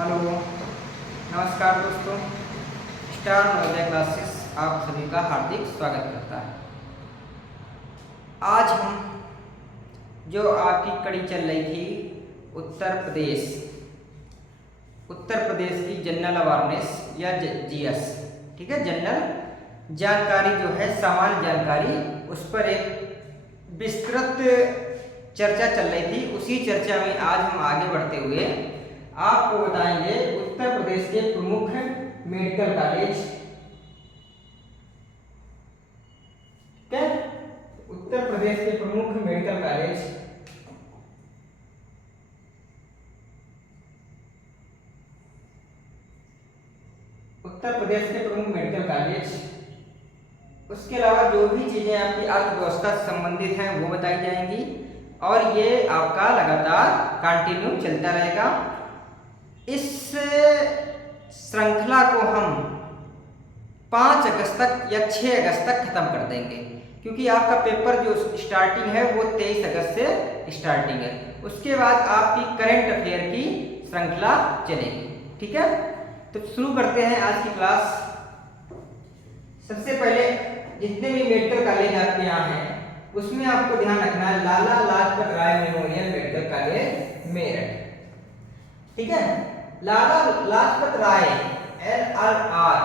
Hello, नमस्कार दोस्तों। Star Navodaya classes आप सभी का हार्दिक स्वागत करता है। आज हम जो आपकी कड़ी चल रही थी उत्तर प्रदेश की जनरल अवेयरनेस या जीएस, ठीक है, जनरल जानकारी जो है, सामान्य जानकारी, उस पर एक विस्तृत चर्चा चल रही थी। उसी चर्चा में आज हम आगे बढ़ते हुए आपको बताएंगे उत्तर प्रदेश के प्रमुख मेडिकल कॉलेज। क्या उत्तर प्रदेश के प्रमुख मेडिकल कॉलेज उत्तर प्रदेश के प्रमुख मेडिकल कॉलेज, उसके अलावा जो भी चीजें आपकी अर्थव्यवस्था से संबंधित हैं वो बताई जाएंगी और ये आपका लगातार कंटिन्यू चलता रहेगा। इस श्रृंखला को हम 5 अगस्त तक या 6 अगस्त तक खत्म कर देंगे, क्योंकि आपका पेपर जो स्टार्टिंग है वो 23 अगस्त से स्टार्टिंग है। उसके बाद आपकी करंट अफेयर की श्रृंखला चलेगी, ठीक है। तो शुरू करते हैं आज की क्लास। सबसे पहले जितने भी मेडिकल कॉलेज आपके यहाँ हैं उसमें आपको ध्यान रखना है Lala Lajpat Rai memorial medical college Meerut, ठीक है। लाला लाजपत राय LLR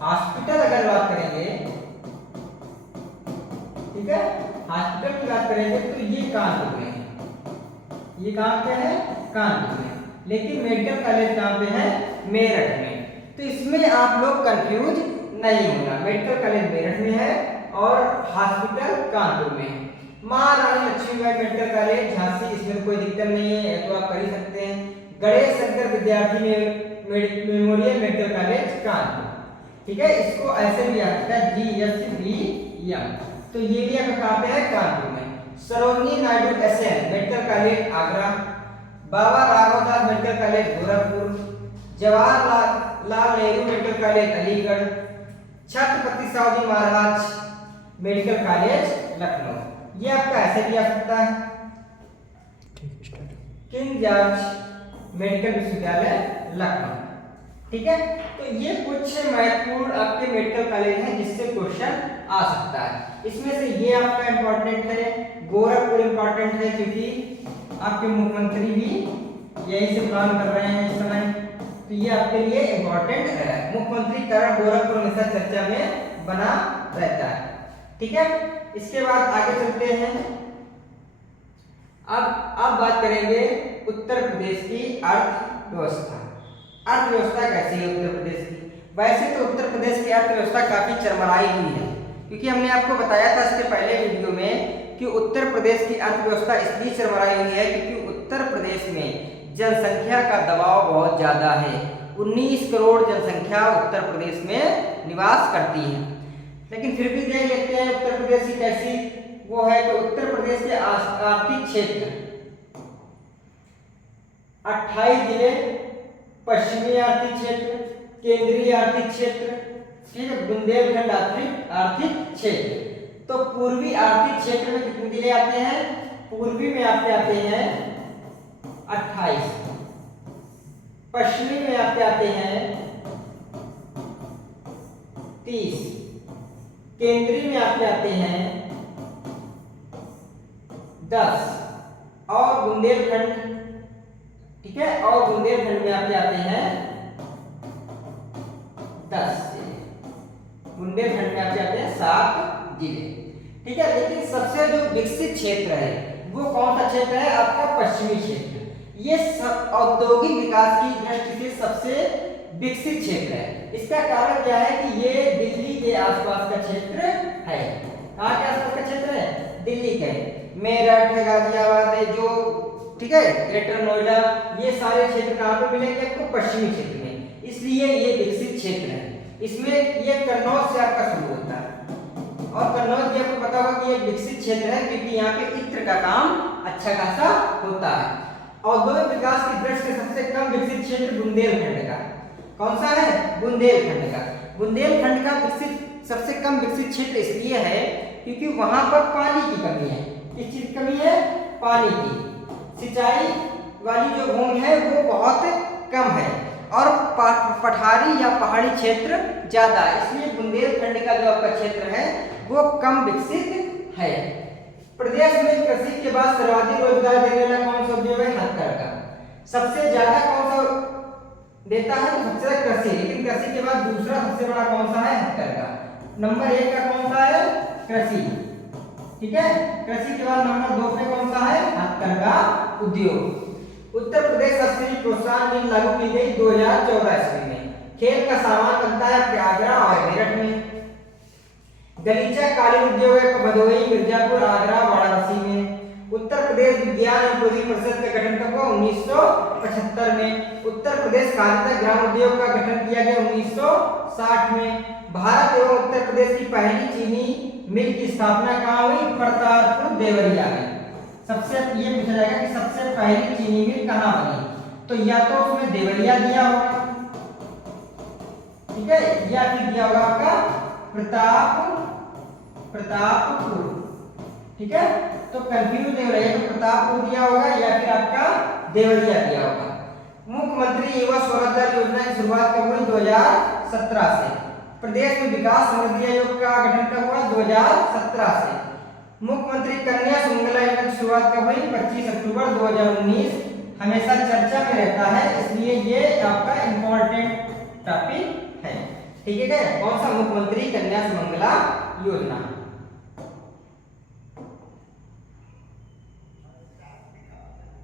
हॉस्पिटल अगर बात करेंगे, ठीक है, हॉस्पिटल की बात करेंगे तो ये कानपुर में है। ये कहाँ पे है? कानपुर में। लेकिन मेडिकल कॉलेज कहाँ पे है? मेरठ में। तो इसमें आप लोग कंफ्यूज नहीं होना, मेडिकल कॉलेज मेरठ में है और हॉस्पिटल कानपुर में है। महारानी लक्ष्मीबाई मेडिकल कॉलेज झांसी, इसमें कोई दिक्कत नहीं है, तो आप कर ही सकते हैं। गणेश शंकर विद्यार्थी मेमोरियल मेडिकल कॉलेज कानपुर, ठीक है। इसको ऐसे भी आता है GSVM, तो ये भी आपका कहाँ पे है? कानपुर में। Sarojini Naidu SN medical college Agra, Baba Raghavdas medical college Gorakhpur, Jawaharlal Nehru medical college Aligarh, Chhatrapati Shivaji Maharaj medical college Lucknow, ये आपका ऐसे भी आ सकता है। किंग जॉर्ज मेडिकल विश्वविद्यालय लखनऊ, ठीक है। तो ये कुछ महत्वपूर्ण आपके मेडिकल कॉलेज हैं जिससे क्वेश्चन आ सकता है। इसमें से ये आपका इंपॉर्टेंट है, गोरखपुर इंपॉर्टेंट है क्योंकि आपके मुख्यमंत्री भी यही से काम कर रहे हैं इस समय, तो ये आपके लिए इंपॉर्टेंट है। मुख्यमंत्री कारण गोरखपुर हमेशा चर्चा में बना रहता है, ठीक है। इसके बाद आगे चलते हैं। अब बात करेंगे उत्तर प्रदेश की अर्थव्यवस्था। अर्थव्यवस्था कैसी है उत्तर प्रदेश की? वैसे तो उत्तर प्रदेश की अर्थव्यवस्था काफी चरमराई हुई है, क्योंकि हमने आपको बताया था इसके पहले वीडियो में कि उत्तर प्रदेश की अर्थव्यवस्था इसलिए चरमराई हुई है क्योंकि उत्तर प्रदेश में जनसंख्या का दबाव बहुत ज्यादा है। 19 करोड़ जनसंख्या उत्तर प्रदेश में निवास करती है। लेकिन फिर भी देख लेते हैं उत्तर प्रदेश की कैसी वो है। तो उत्तर प्रदेश के आर्थिक क्षेत्र 28 जिले, पश्चिमी आर्थिक क्षेत्र, केंद्रीय आर्थिक क्षेत्र, फिर बुंदेलखंड आर्थिक क्षेत्र। तो पूर्वी आर्थिक क्षेत्र में कितने जिले आते हैं? पूर्वी में आपके आते हैं 28, पश्चिमी में आपके आते हैं 30, केंद्रीय में आपके आते हैं 10 और बुंदेलखंड, ठीक है, और बुंदेलखंड में आपके आते हैं 10 जिले। बुंदेलखंड में आपके आते हैं 7 जिले, ठीक है। लेकिन सबसे जो विकसित क्षेत्र है वो कौन सा क्षेत्र है? आपका पश्चिमी क्षेत्र। ये औद्योगिक विकास की दृष्टि से सबसे विकसित क्षेत्र है। इसका कारण क्या है कि ये दिल्ली के आसपास का क्षेत्र है। कहाँ के आसपास का क्षेत्र है? दिल्ली के। मेरठ, गाजियाबाद है जो, ठीक है, ग्रेटर नोएडा, ये सारे क्षेत्र कहाँ पे मिलेंगे आपको? पश्चिमी क्षेत्र में। इसलिए ये विकसित क्षेत्र है। इसमें ये कन्नौज से आपका शुरू होता है और कन्नौज भी आपको पता होगा कि ये विकसित क्षेत्र है क्योंकि यहाँ पे इत्र का काम अच्छा खासा होता है। औद्योगिक विकास की दृष्टि से सबसे कम विकसित क्षेत्र बुंदेलखंड का। कौन सा है? बुंदेलखंड का। बुंदेलखंड का विकसित सबसे कम विकसित क्षेत्र इसलिए है क्योंकि वहां पर पानी की कमी है। किस चीज की कमी है? पानी की। सिंचाई वाली जो भूमि है वो बहुत कम है और पठारी या पहाड़ी क्षेत्र ज्यादा है, इसलिए बुंदेलखंड का जो आपका क्षेत्र है वो कम विकसित है। प्रदेश में कृषि के बाद सर्वाधिक रोजगार देने वाला कौन सा उद्योग है? हथकरघा। सबसे ज्यादा कौन सा देता है? तो सबसे ज्यादा कृषि, लेकिन कृषि के बाद दूसरा सबसे बड़ा कौन सा है? हथकरघा। नंबर 1 का कौन सा है? कृषि, ठीक है। कृषि के बाद नंबर 2 पे कौन सा है? हथकरघा उद्योग। उत्तर प्रदेश सब्सिडी प्रोत्साहन नीति लागू की गई 2014 ईस्वी में। खेल का सामान बनता है प्रयागराज और मेरठ में। गलीचा कालीन उद्योग है भदोही, मिर्जापुर, आगरा, वाराणसी में। उत्तर प्रदेश विज्ञान एवं प्रौद्योगिकी परिषद का गठन कब हुआ? 1975 में। उत्तर प्रदेश खाद्य ग्राम उद्योग का गठन किया गया 1960 में। भारत एवं उत्तर प्रदेश की पहली चीनी मिल की स्थापना कहाँ हुई? प्रतापपुर देवरिया में। सबसे ये पूछा जाएगा कि सबसे पहली चीनी मिल कहाँ बनी? तो या तो उसमें देवरिया दिया होगा, ठीक है, या फिर दिया होगा आपका प्रतापपुर, ठीक है। तो कंफ्यूज नहीं हो रही है, तो प्रतापपुर दिया होगा या फिर आपका देवरिया दिया होगा। मुख्यमंत्री युवा स्वरोजगार योजना की शुरुआत कब हुई? 2017 से। प्रदेश में विकास समृद्धि आयोग का गठन कब हुआ? 2017 से। मुख्यमंत्री कन्या सुमंगला योजना की शुरुआत कब हुई? 25 अक्टूबर 2019। हमेशा चर्चा में रहता है, इसलिए ये आपका इंपॉर्टेंट टॉपिक है, ठीक है। कौन सा? मुख्यमंत्री कन्या सुमंगला योजना।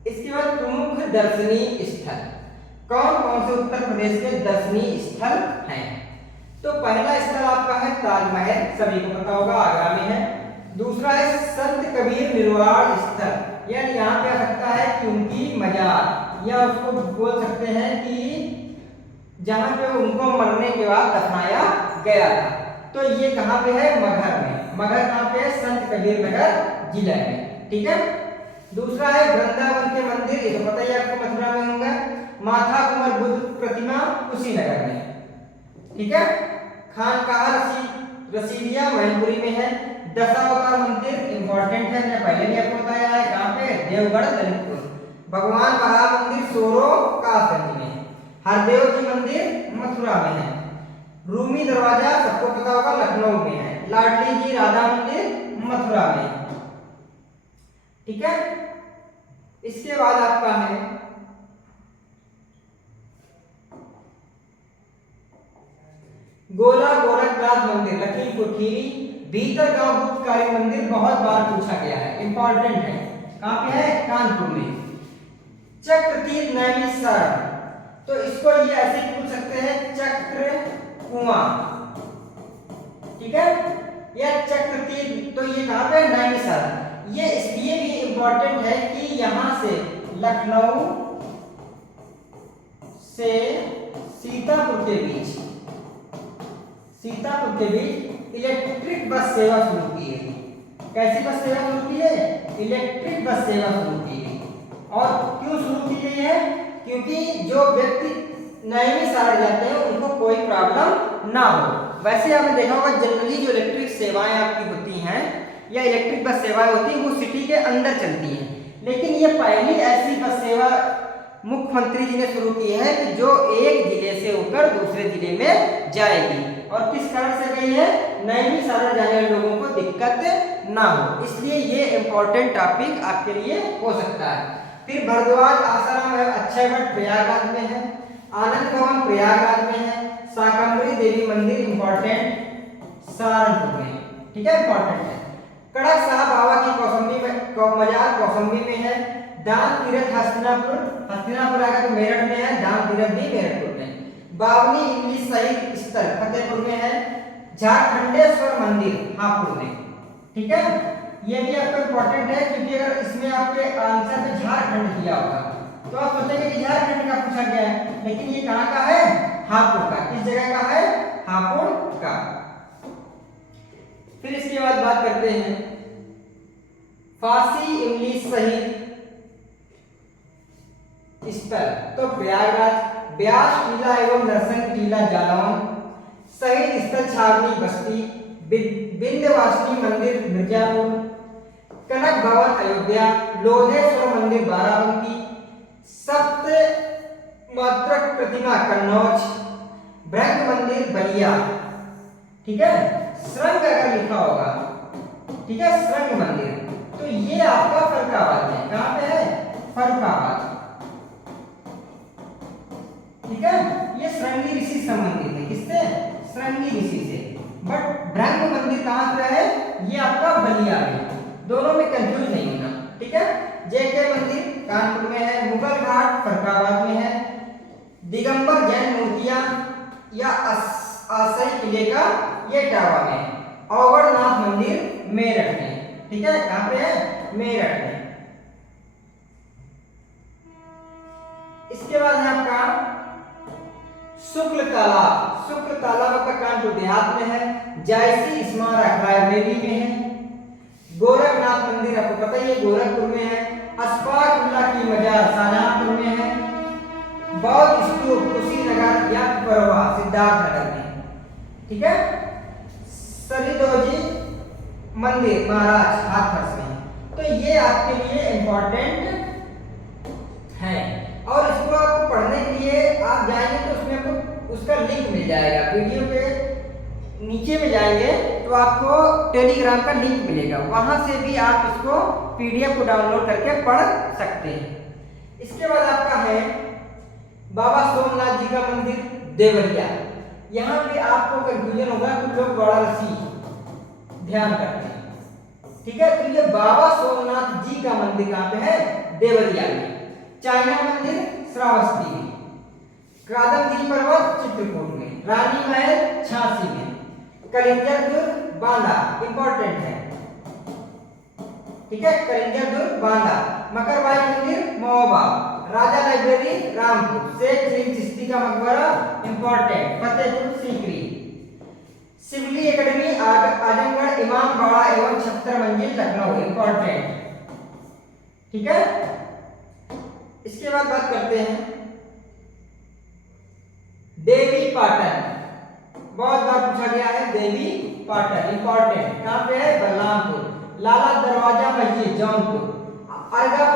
इसके बाद प्रमुख दर्शनीय स्थल, कौन कौन से उत्तर प्रदेश के दर्शनीय स्थल हैं? तो पहला स्थल आपका है ताजमहल, सभी को पता होगा, आगरा में है। दूसरा है संत कबीर निर्वाण स्थल, यानी यहाँ पे आ सकता है कि उनकी मजार, या उसको बोल सकते हैं कि जहाँ पे उनको मरने के बाद दफनाया गया था। तो ये कहाँ पे है? मगहर में। मगहर कहाँ पे है? संत कबीर नगर जिला में, ठीक है। दूसरा है वृंदावन के मंदिर, ये तो पता ही आपको, मथुरा में होंगे। माथा कुंवर बुद्ध प्रतिमा कुशीनगर में, ठीक है। खानकाह रसीदिया मैनपुरी में है। दशावतार मंदिर इंपॉर्टेंट है, मैंने पहले भी आपको बताया है, कहाँ पे? देवगढ़ ललितपुर। भगवान बराह मंदिर सोरो कासगंज में है। हरदेव जी मंदिर मथुरा में है। रूमी दरवाजा सबको पता होगा, लखनऊ में है। लाडली जी राधा मंदिर मथुरा में है, ठीक है। इसके बाद आपका है गोला गोरखनाथ मंदिर लखीमपुर खीरी। भीतर गांव गुप्तकाली मंदिर बहुत बार पूछा गया है, इंपॉर्टेंट है। कहां पे है? कानपुर में। चक्रतीर्थ नैमिषारण्य, तो इसको ये ऐसे पूछ सकते हैं चक्र कुआं, ठीक है, या चक्रतीर्थ। तो ये कहां पे? नैमिषारण्य। ये इसलिए भी इंपॉर्टेंट है कि यहां से लखनऊ से सीतापुर के बीच इलेक्ट्रिक बस सेवा शुरू की है। कैसी बस सेवा शुरू की है? इलेक्ट्रिक बस सेवा शुरू की है। और क्यों शुरू की गई है? क्योंकि जो व्यक्ति नैमिषारण्य जाते हैं उनको कोई प्रॉब्लम ना हो। वैसे आपने देखा होगा जनरली जो इलेक्ट्रिक सेवाएं आपकी होती हैं या इलेक्ट्रिक बस सेवाएं होती हैं वो सिटी के अंदर चलती हैं, लेकिन ये पहली ऐसी बस सेवा मुख्यमंत्री जी ने शुरू की है कि जो एक जिले से होकर दूसरे जिले में जाएगी। और किस कारण से गई है? नैमिषारण्य जाने वाले लोगों को दिक्कत ना हो, इसलिए ये इंपॉर्टेंट टॉपिक आपके लिए हो सकता है। फिर भरद्वाज आश्रम है, अक्षय वट प्रयागराज में है। आनंद भवन प्रयागराज में है। शाकंभरी देवी मंदिर इंपॉर्टेंट सहारनपुर में, ठीक है, इंपॉर्टेंट है। कड़क साहब बाबा की मजार कौसंबी में है। दान तीर्थ हस्तिनापुर आकर मेरठ में है। दान तीर्थ भी मेरठपुर में। बावनी इंग्लिश शहीद स्थल फतेहपुर में है। झारखंडेश्वर मंदिर हापुड़ में, ठीक है। ये भी आपको इंपॉर्टेंट है क्योंकि अगर इसमें आपके आंसर में झारखंड दिया होगा तो आप सोचेंगे कि झारखंड का पूछा गया है, लेकिन ये कहाँ का है? हापुड़ का। किस जगह का है? हापुड़ का। फिर इसके बाद बात करते हैं फांसी इंग्लिश शहीद स्थल, तो प्रयागराज। ब्यास टीला एवं नरसिंह टीला जालौन। शहीद स्थल छावनी बस्ती। विंध्यवासिनी मंदिर मिर्जापुर। कनक भवन अयोध्या। लोधेश्वर मंदिर बाराबंकी। मात्रक प्रतिमा कन्नौज, ब्रह्म मंदिर बलिया, ठीक है। श्रृंग अगर लिखा होगा, ठीक है, श्रृंग मंदिर, तो ये आपका फर्रुखाबाद में, कहां पे है, फर्रुखाबाद, ठीक है। ये श्रृंगी ऋषि संबंधित है, किससे, श्रृंगी ऋषि से। बट ब्रह्म मंदिर कहां पे है, ये आपका बलिया में, दोनों में कंफ्यूज नहीं होना, ठीक है। जेके मंदिर कानपुर में है, मुगल घाट फर्रुखाबाद में है, दिगंबर जैन मूर्तियां या आसई किले का ये इटावा में, अवगढ़नाथ मंदिर मेरठ में, ठीक है, कहां पे है, मेरठ में। इसके बाद है आपका शुक्ल तालाब, शुक्ल तालाब आपका कानपुर देहात में है, जायसी स्मारक रायबरेली में है, गोरखनाथ मंदिर आपको पता ही है गोरखपुर में है, अस्फाकुल्लाह की मजार शाहजहांपुर में है, बौद्ध स्तूप कुशीनगर या परवा सिद्धार्थनगर में, ठीक है। सरिदोजी मंदिर महाराज हाथरस में। तो ये आपके लिए इंपॉर्टेंट है, और इसको आपको पढ़ने के लिए आप जाएंगे तो उसमें आपको उसका लिंक मिल जाएगा, वीडियो के नीचे में जाएंगे तो आपको टेलीग्राम का लिंक मिलेगा, वहां से भी आप इसको पीडीएफ को डाउनलोड करके पढ़ सकते हैं। इसके बाद आपका है बाबा सोमनाथ जी का मंदिर देवरिया। यहाँ पे आपको कंफ्यूजन होगा, कुछ लोग वाराणसी ध्यान करते हैं, ठीक है। तो ये बाबा सोमनाथ जी का मंदिर कहाँ पे है, देवरिया में। चाइना मंदिर श्रावस्ती में, कादम्बरी पर्वत चित्रकूट में, रानी महल झांसी में, कलिंजर दुर्ग बांदा इंपॉर्टेंट है, ठीक है, कलिंजर दुर्ग बांदा, मकरबाई मंदिर महोबा, राजा लाइब्रेरी रामपुर, शेख फरीद चिश्ती का मकबरा इंपॉर्टेंट फतेहपुर सीकरी, सिवली एकेडमी आजमगढ़, इमाम बाड़ा एवं 76 मंजिल लखनऊ इंपॉर्टेंट, ठीक है। इसके बाद बात करते हैं देवी पाटन, बहुत बार पूछा गया है, देवी पाटन इंपॉर्टेंट, कहां पे है, बलरामपुर, लाला दरवाजा मस्जिद जौनपुर, अर्गा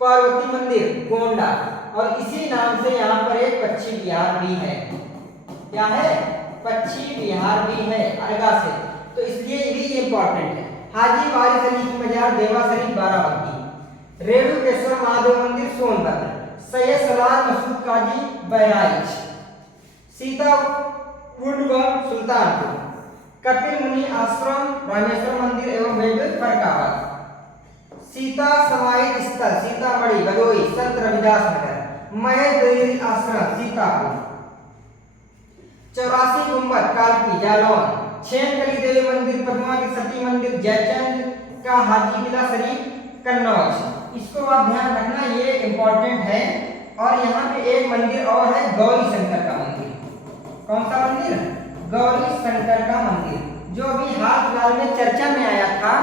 पार्वती मंदिर गोंडा, और इसी नाम से यहाँ पर एक पश्चिम बिहार भी है, क्या है, पश्चिम बिहार भी है अर्गा से, तो इसलिए ये भी इंपॉर्टेंट है। हाजी वारिस अली की मजार देवा शरीफ बाराबंकी, रेणुकेश्वर महादेव मंदिर सोनभद्र, सैयद सलार मसूद काजी बहराइच, सीता वुडवन सुल्तानपुर, कपिल मुनि आश्रम रामेश्वर मंदिर एवं वेद फर्रुखाबाद, सीता समाहित स्थल सीतामढ़ी भदोई संत रविदास नगर, महेश देवी आश्रम सीतापुर, 84 गुंबद कालकी जालौन, छेनकली देवी मंदिर पद्मावती सती मंदिर जयचंद का हाजी किला शरीफ कन्नौज। इसको आप ध्यान रखना, ये इंपॉर्टेंट है। और यहाँ पे एक मंदिर और है गौरी शंकर का मंदिर, कौन सा मंदिर, गौरी शंकर का मंदिर, जो अभी हाल फिलहाल में चर्चा में आया था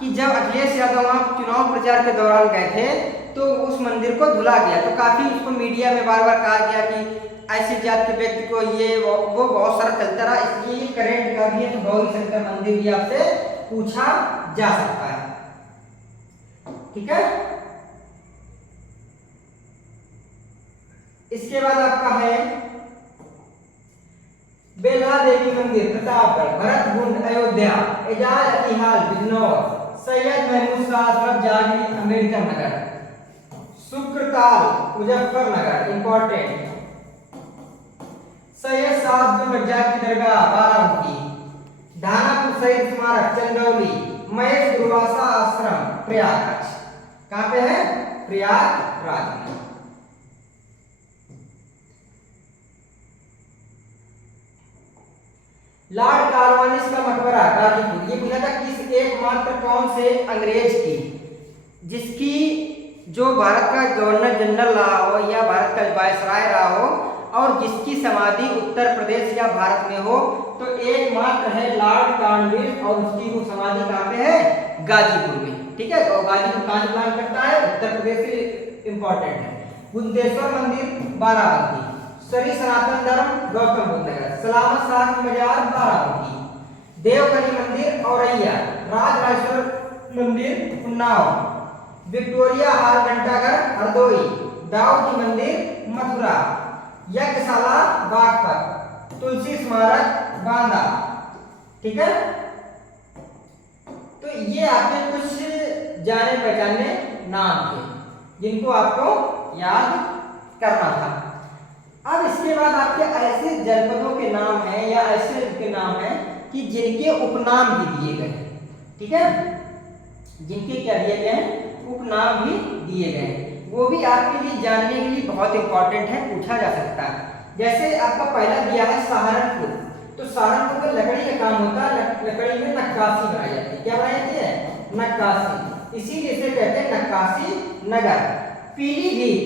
कि जब अखिलेश यादव वहां चुनाव प्रचार के दौरान गए थे तो उस मंदिर को धुला गया, तो काफी उसको मीडिया में बार बार कहा गया कि ऐसी जात के व्यक्ति को ये वो बहुत सारा चलता रहा, इसलिए ये करेंट का भी है, तो गौरी शंकर मंदिर भी आपसे पूछा जा सकता है, ठीक है। इसके बाद आपका है बेला देवी मंदिर प्रतापगढ़, भरतकुंड अयोध्या, एजाज अतिहाल बिजनौर, सैयद महमूद शाह अशरफ जागी अम्बेडकर नगर, शुक्रताल मुजफ्फरनगर इंपॉर्टेंट, सैयद शाह अब्दुल रज्जाक की दरगाह बाराबंकी, धानापुर शहीद स्मारक चंदौली, महेश दुर्वासा आश्रम प्रयागराज, कहां पे है, प्रयागराज में। लॉर्ड कार्नवालिस का मकबरा गाजीपुर, ये पूछा था किस एकमात्र कौन से अंग्रेज की, जिसकी जो भारत का गवर्नर जनरल रहा हो या भारत का वायसराय रहा हो और जिसकी समाधि उत्तर प्रदेश या भारत में हो, तो एकमात्र है लॉर्ड कार्नवालिस, और उसकी वो समाधि कहाँ पे है, गाजीपुर में, ठीक है। तो गाजीपुर कहाँ प्लान करता है, उत्तर प्रदेश से इंपॉर्टेंट है। बुद्धेश्वर मंदिर बाराबंकी, श्री सनातन धर्म गौतम बुद्ध नगर, सलामत शाह की मजार बाराबंकी, देवकली मंदिर औरैया, राजराजेश्वर मंदिर उन्नाव, विक्टोरिया हार घंटाघर हरदोई, दाऊदी मंदिर मथुरा, यज्ञशाला बागपत, तुलसी स्मारक बांदा। ठीक है, तो ये आपके कुछ जाने पहचाने नाम थे जिनको आपको याद करना था। अब इसके बाद आपके ऐसे जनपदों के नाम हैं या ऐसे के नाम हैं कि जिनके उपनाम भी दिए गए हैं। ठीक है, जिनके क्या दिए गए हैं, उपनाम भी दिए गए हैं। वो भी आपके लिए जानने के लिए बहुत इंपॉर्टेंट है, पूछा जा सकता है। जैसे आपका पहला दिया है सहारनपुर, तो सहारनपुर में लकड़ी का काम होता है, लकड़ी में नक्काशी बनाई जाती है। क्या बनाई जाती है? नक्काशी, इसीलिए इसे कहते हैं नक्काशी नगर। पीलीभीत,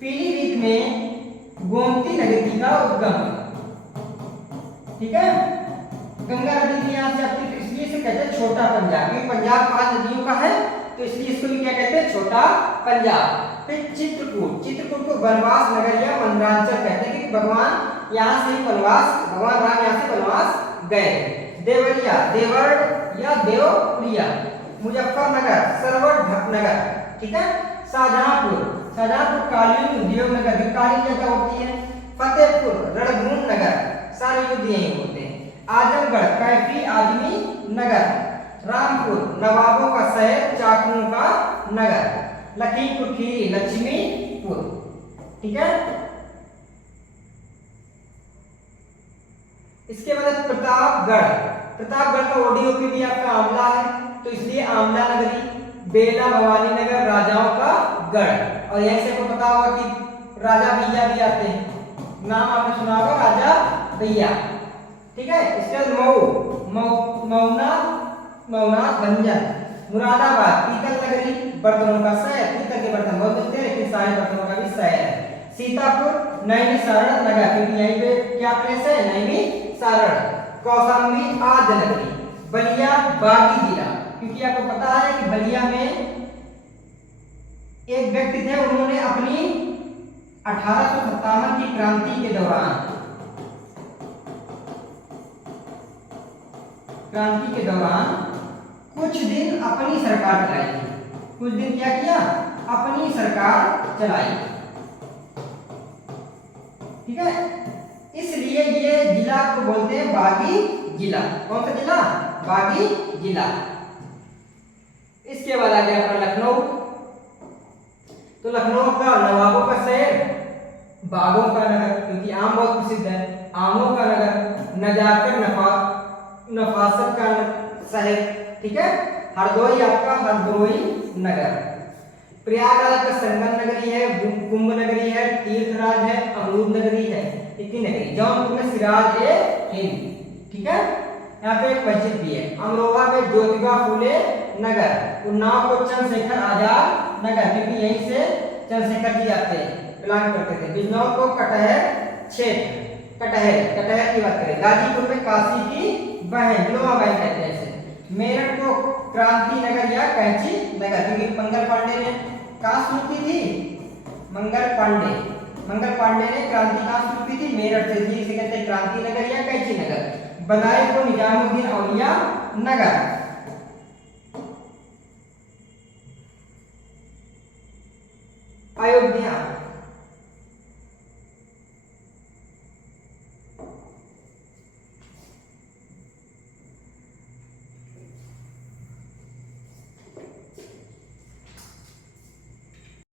पीलीभीत में गोमती नदी का उद्गम। ठीक है, गंगा नदी भी यहाँ से आती है, तो इसलिए इसे कहते हैं छोटा पंजाब, क्योंकि पंजाब 5 नदियों का है, तो इसलिए इसको भी क्या कहते हैं? छोटा पंजाब। फिर चित्रकूट, चित्रकूट को वनवास नगर या वनांचल कहते हैं, क्योंकि भगवान यहाँ से वनवास, भगवान राम यहाँ से वनवास गए। देवरिया, देवड़ या देवप्रिया, मुजफ्फरनगर, सरवट भटनगर। ठीक है, शाहजहांपुर, शाहजहांपुर कालीन उद्योग नगर, कालीन जगह होती है। फतेहपुर रणभूम नगर, सारे युद्ध यही होते हैं। आजमगढ़ कैफी आदमी नगर, रामपुर नवाबों का शहर, चाकुओं का नगर। लखीमपुर खीरी लक्ष्मीपुर। ठीक है, इसके बाद प्रतापगढ़, प्रतापगढ़ का ओडीओपी भी आपका आमला है, तो इसलिए आमला नगरी। बेला भवानी नगर, राजाओं का गढ़, और यहीं से आपको पता होगा कि राजा भैया भी आते हैं, नाम आपने सुना होगा राजा भैया। ठीक है, इसके बाद मऊ, मऊना भंजन। मुरादाबाद पीतल नगरी, बर्तनों का शहर, पीतल के बर्तन बहुत होते हैं लेकिन सारे बर्तनों का भी शहर है। सीतापुर नैमिषारण नगर, क्योंकि यहीं पे क्या प्लेस है? नैमिषारण। कौशाम्बी आद्य नगरी। बलिया बागी जिला, क्योंकि आपको पता है कि बलिया में एक व्यक्ति थे, उन्होंने अपनी 1857 की क्रांति के दौरान, कुछ दिन अपनी सरकार चलाई थी। कुछ दिन क्या किया? अपनी सरकार चलाई। ठीक है, इसलिए ये जिला को बोलते हैं बागी जिला। कौन सा जिला? बागी जिला। इसके बाद आ गया अपना लखनऊ, तो लखनऊ का नवाबों का शहर, बागों का नगर, क्योंकि आम बहुत प्रसिद्ध है, आमों का नगर। नजाकर नफासत का शहर। ठीक है, हरदोई आपका हरदोई नगर। प्रयागराज आपका संगम नगरी है, कुंभ नगरी है, तीर्थराज है, अमरूद नगरी है, इतनी नगरी। जौनपुर में सिराज ए हिंद। ठीक है, यहाँ पे एक मस्जिद भी है। अमरोहा में ज्योतिबा फूले नगर। उन्नाव को चंद्रशेखर आजाद नगर, क्योंकि यहीं से चंद्रशेखर जी आते प्लान करते थे। बिजनौर को कटहर क्षेत्र, कटहर की बात करें। गाजीपुर में काशी की बहन, विनोबा बहन कहते हैं इसे। मेरठ को क्रांति नगर या कैंची नगर, क्योंकि मंगल पांडे ने कहाँ शुरू की थी? मंगल पांडे ने क्रांति कहाँ शुरू की थी? मेरठ से, इसे कहते हैं क्रांति नगर या कैंची नगर। बनाई को निजामुद्दीन औलिया नगर। अयोध्या,